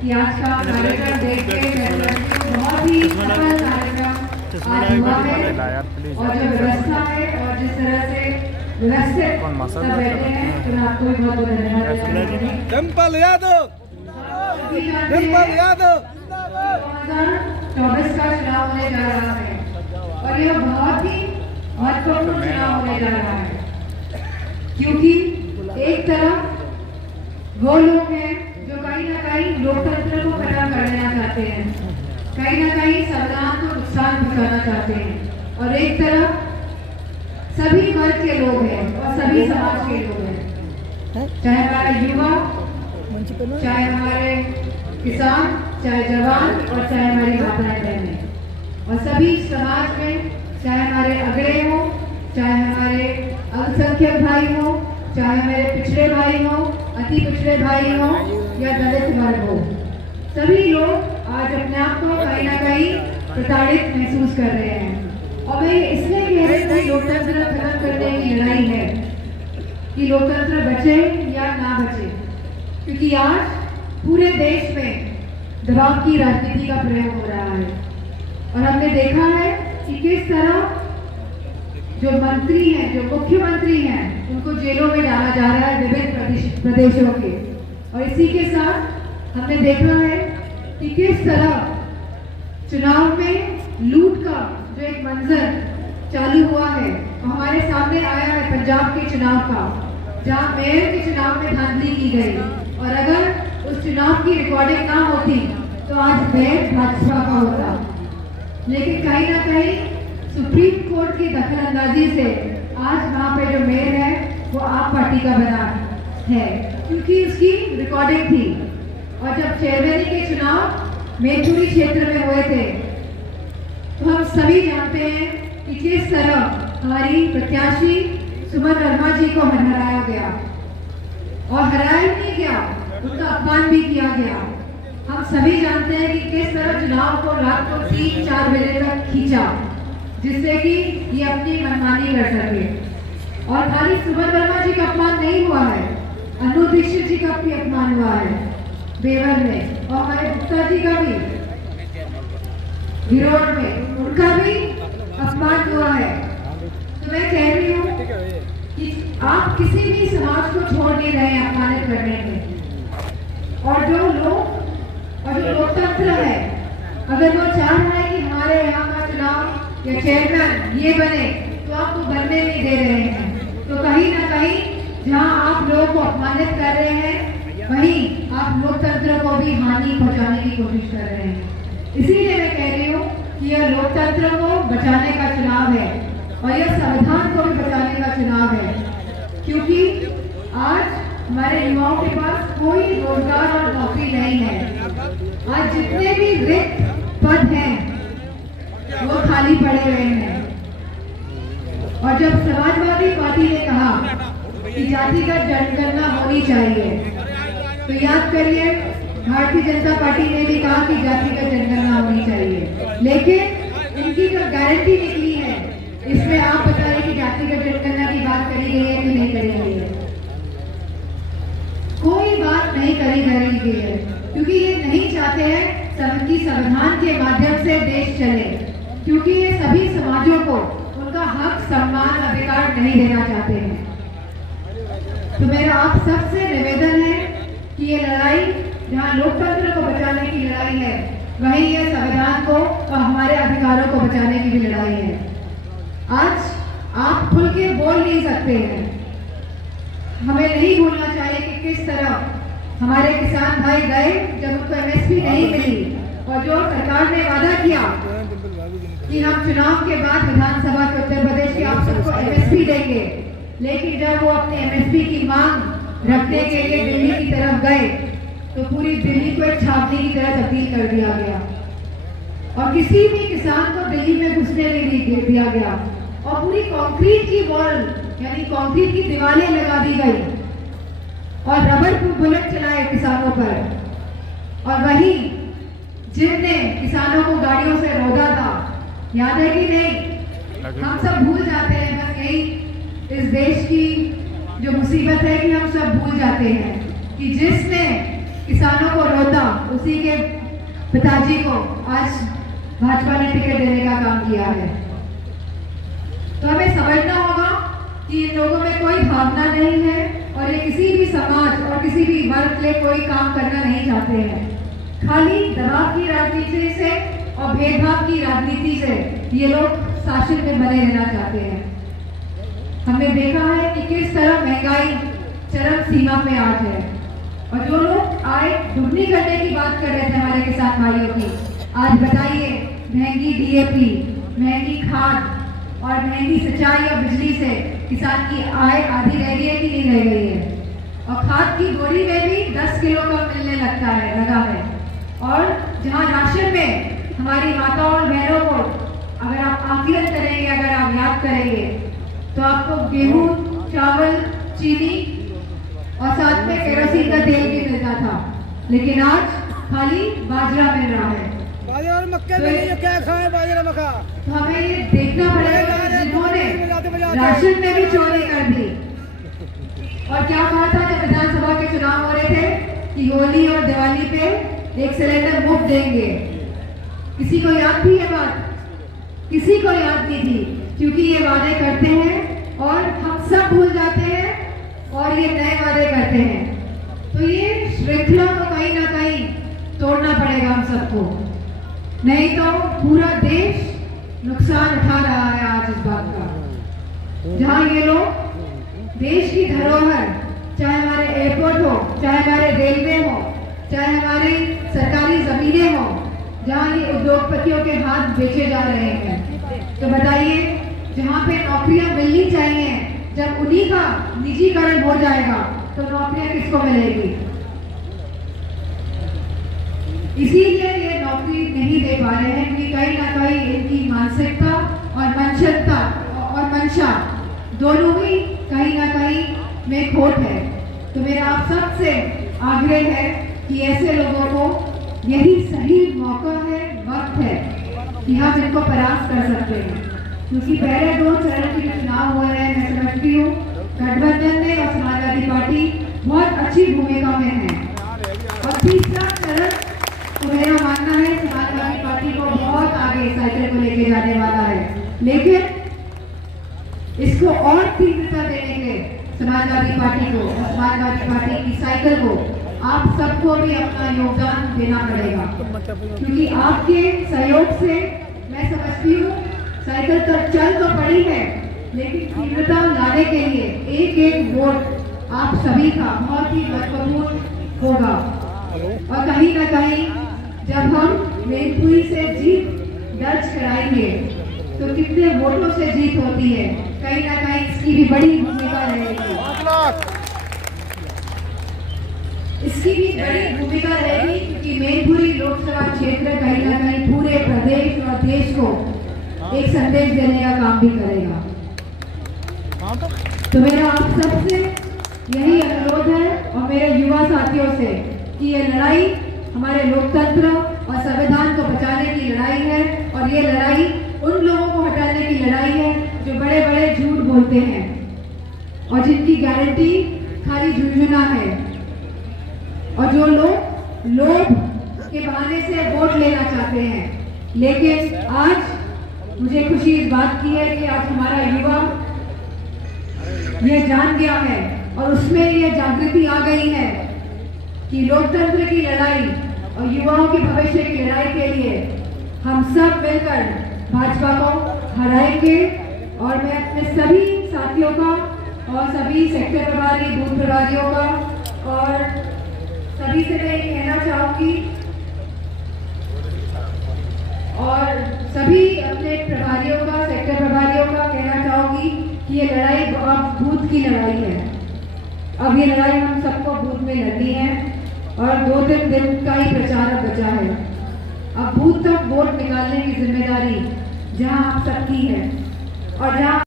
कि आज का कार्यक्रम देख के बहुत ही सफल कार्यक्रम आज हुआ है और जो व्यवस्था है और जिस तरह से व्यवस्थित सब बैठे हैं तो मैं आपको भी बहुत बहुत धन्यवाद। डिंपल यादव 2024 का चुनाव होने जा रहा है और यह बहुत ही महत्वपूर्ण चुनाव होने जा रहा है क्योंकि एक तरफ वो लोग हैं जो कहीं ना कहीं लोकतंत्र को खत्म कर देना चाहते हैं, कहीं ना कहीं संविधान को नुकसान पहुंचाना चाहते हैं और एक तरफ सभी वर्ग के लोग हैं और सभी समाज के लोग हैं, चाहे हमारे युवा, चाहे हमारे किसान, चाहे जवान और चाहे हमारी माताएं बहनें और सभी समाज में, चाहे हमारे अगड़े हो, चाहे हमारे अल्पसंख्यक भाई हो, चाहे हमारे पिछड़े भाई हो, अति पिछड़े भाई हो या दलित वर्ग हो, सभी लोग आज अपने आप को कहीं ना कहीं प्रताड़ित महसूस कर रहे हैं। और मैं इसलिए कह रही हूँ लोकतंत्र खत्म करने की लड़ाई है कि लोकतंत्र बचे या ना बचे, क्योंकि आज पूरे देश में दबाव की राजनीति का प्रयोग हो रहा है और हमने देखा है कि किस तरह जो मंत्री हैं, जो मुख्यमंत्री हैं, उनको जेलों में डाला जा रहा है विभिन्न प्रदेशों के। और इसी के साथ हमने देखा है कि किस तरह चुनाव में लूट का जो एक मंजर चालू हुआ है और हमारे सामने आया है पंजाब के चुनाव का, जहां मेयर के चुनाव में धांधली की गई और अगर उस चुनाव की रिकॉर्डिंग ना होती तो आज मेयर भाजपा का होता। लेकिन कहीं ना कहीं सुप्रीम कोर्ट की दखल अंदाजी से आज वहाँ पे जो मेयर है वो आप पार्टी का बना है, क्योंकि उसकी रिकॉर्डिंग थी। और जब चेयरमैन के चुनाव मैनपुरी क्षेत्र में हुए थे तो हम सभी जानते हैं कि किस तरह हमारी प्रत्याशी सुमन वर्मा जी को हराया गया और हराया नहीं गया, उनका अपमान भी किया गया। हम सभी जानते हैं कि किस तरह चुनाव को रात को 3-4 बजे तक खींचा जिससे कि ये अपनी मनमानी कर सके। और खाली सुमन वर्मा जी का अपमान नहीं हुआ है, अनु दीक्षित जी का भी अपमान हुआ है बेवर में और हमारे गुप्ता जी का भी विरोध में उनका भी अपमान हुआ है। तो मैं कह रही हूँ कि आप किसी भी समाज को छोड़ नहीं रहे हैं अपमानित करने में। और जो लोग और जो लोकतंत्र है, अगर वो चाह रहा है कि हमारे यहाँ का चुनाव या चेयरमैन ये बने तो आपको बनने नहीं दे रहे हैं, तो कहीं ना कहीं जहाँ आप लोगों को अपमानित कर रहे हैं वहीं आप लोकतंत्र को भी हानि पहुँचाने की कोशिश कर रहे हैं। इसीलिए मैं कह रही हूँ कि यह लोकतंत्र को बचाने का चुनाव है और यह संविधान को भी बचाने का चुनाव है, क्योंकि आज हमारे युवाओं के पास कोई रोजगार और नौकरी नहीं है। आज जितने भी रिक्त पद हैं वो खाली पड़े हुए हैं। और जब समाजवादी पार्टी ने कहा कि जातिगत जनगणना होनी चाहिए तो याद करिए भारतीय जनता पार्टी ने भी कहा कि जातिगत जनगणना होनी चाहिए, लेकिन इनकी जो गारंटी निकली है इसमें आप बताइए कि जातिगत जनगणना की बात करी गई है कि नहीं करी गई है? कोई बात नहीं करी गई है, क्योंकि ये नहीं चाहते हैं कि संविधान के माध्यम से देश चले, क्योंकि ये सभी समाजों को उनका हक, सम्मान, अधिकार नहीं देना चाहते हैं। तो मेरा आप सबसे निवेदन है कि ये लड़ाई जहाँ लोकतंत्र को बचाने की लड़ाई है वहीं ये संविधान को और हमारे अधिकारों को बचाने की भी लड़ाई है। आज आप खुल के बोल नहीं सकते हैं। हमें नहीं भूलना चाहिए कि किस तरह हमारे किसान भाई गए जब उनको एमएसपी नहीं मिली और जो सरकार ने वादा किया कि हम चुनाव के बाद विधानसभा के उत्तर प्रदेश के आप सबको एमएसपी देंगे, लेकिन जब वो अपने एमएसपी की मांग रखने के लिए दिल्ली की तरफ गए तो पूरी दिल्ली को एक छावनी की तरह तब्दील कर दिया गया और किसी भी किसान को दिल्ली में घुसने नहीं दिया गया और पूरी कंक्रीट की वॉल यानी कंक्रीट की दीवारें लगा दी गई और रबर बुलेट चलाए किसानों पर। और वही जिनने किसानों को गाड़ियों से रोका था, याद है कि नहीं? हम सब भूल जाते हैं, बस यही इस देश की जो मुसीबत है कि हम सब भूल जाते हैं कि जिसने किसानों को रोता उसी पिताजी को आज भाजपा ने टिकट देने का काम किया है। तो हमें समझना होगा कि इन लोगों में कोई भावना नहीं है और ये किसी भी समाज और किसी भी वर्ग के लिए कोई काम करना नहीं चाहते हैं। खाली दबाव की राजनीति से और भेदभाव की राजनीति से ये लोग शासन में बने रहना चाहते हैं। हमने देखा है कि किस तरह महंगाई चरम सीमा पे आज है और जो लोग आय दुगनी करने की बात कर रहे थे हमारे किसान भाइयों की, आज बताइए महंगी डीएपी, महंगी खाद और महंगी सिंचाई और बिजली से किसान की आय आधी रह गई है कि नहीं रह गई है। और खाद की बोरी में भी 10 किलो का मिलने लगा है। और जहां राशन में हमारी माताओं और बहनों को अगर आप आकलन करेंगे, अगर आप याद करेंगे तो आपको गेहूं, चावल, चीनी और साथ में केरोसिन का तेल भी मिलता था, लेकिन आज खाली बाजरा मिल रहा है। बाजरा और मक्के में क्या खाए, बाजरा मक्का। तो हमें ये देखना पड़ेगा जिन्होंने राशन में भी चोरी कर दी और क्या कहा था जब विधानसभा के चुनाव हो रहे थे कि होली और दिवाली पे 1 सिलेंडर मुफ्त देंगे। किसी को याद थी ये बात? किसी को याद नहीं थी, क्योंकि ये वादे करते हैं और हम सब भूल जाते हैं और ये नए वादे करते हैं। तो ये श्रृंखला को कहीं ना कहीं तोड़ना पड़ेगा हम सबको, नहीं तो पूरा देश नुकसान उठा रहा है आज इस बात का। जहां ये लोग देश की धरोहर, चाहे हमारे एयरपोर्ट हो, चाहे हमारे रेलवे हो, चाहे हमारी सरकारी जमीनें हो, जहां ये उद्योगपतियों के हाथ बेचे जा रहे हैं, तो बताइए जहां पे नौकरियां मिलनी चाहिए, जब उन्हीं का निजीकरण हो जाएगा तो नौकरियां किसको मिलेगी? इसीलिए ये नौकरी नहीं दे पा रहे हैं कि कहीं ना कहीं इनकी मानसिकता और मंशा और मंशा दोनों ही कहीं ना कहीं में खोट है। तो मेरा आप सबसे आग्रह है कि ऐसे लोगों को यही सही मौका है, वक्त है कि हम इनको परास्त कर सकते हैं, क्योंकि पहले 2 चरण के चुनाव हुए हैं। मैं समझती हूँ गठबंधन ने और समाजवादी पार्टी बहुत अच्छी भूमिका में है और तीसरा चरण तो मेरा मानना है समाजवादी पार्टी को बहुत आगे साइकिल को लेके जाने वाला है, लेकिन इसको और तीव्रता देने के समाजवादी पार्टी को, समाजवादी पार्टी की साइकिल को आप सबको भी अपना योगदान देना पड़ेगा, क्योंकि आपके सहयोग से मैं समझती हूँ साइकिल तो चल तो पड़ी है, लेकिन तीव्रता लाने के लिए एक एक वोट आप सभी का बहुत ही महत्वपूर्ण होगा। और कहीं ना कहीं जब हम मैनपुरी से जीत दर्ज कराएंगे तो कितने वोटों से जीत होती है, कहीं ना कहीं इसकी भी बड़ी भूमिका रहेगी। इसकी भी बड़ी भूमिका रहेगी, क्योंकि मैनपुरी लोकसभा क्षेत्र कहीं ना कहीं पूरे प्रदेश और देश को एक संदेश देने का काम भी करेगा। तो मेरा आप सबसे यही अनुरोध है और मेरे युवा साथियों से कि ये लड़ाई हमारे लोकतंत्र और संविधान को बचाने की लड़ाई है और ये लड़ाई उन लोगों को हटाने की लड़ाई है जो बड़े बड़े झूठ बोलते हैं और जिनकी गारंटी खाली झुंझुना है और जो लोग लोभ के बहाने से वोट लेना चाहते हैं। लेकिन आज मुझे खुशी इस बात की है कि आज हमारा युवा ये जान गया है और उसमें ये जागृति आ गई है कि लोकतंत्र की लड़ाई और युवाओं के भविष्य की लड़ाई के लिए हम सब मिलकर भाजपा को हराएंगे। और मैं अपने सभी साथियों का और सभी सेक्टर प्रभारी, बूथ प्रभारियों का और सभी से मैं कहना चाहूंगी और सभी अपने प्रभारियों का, सेक्टर प्रभारियों का कहना चाहूंगी कि ये लड़ाई अब बूथ की लड़ाई है। अब ये लड़ाई हम सबको बूथ में लड़नी है और 2-3 दिन का ही प्रचार बचा है। अब बूथ तक वोट निकालने की जिम्मेदारी जहां आप सबकी है और जहां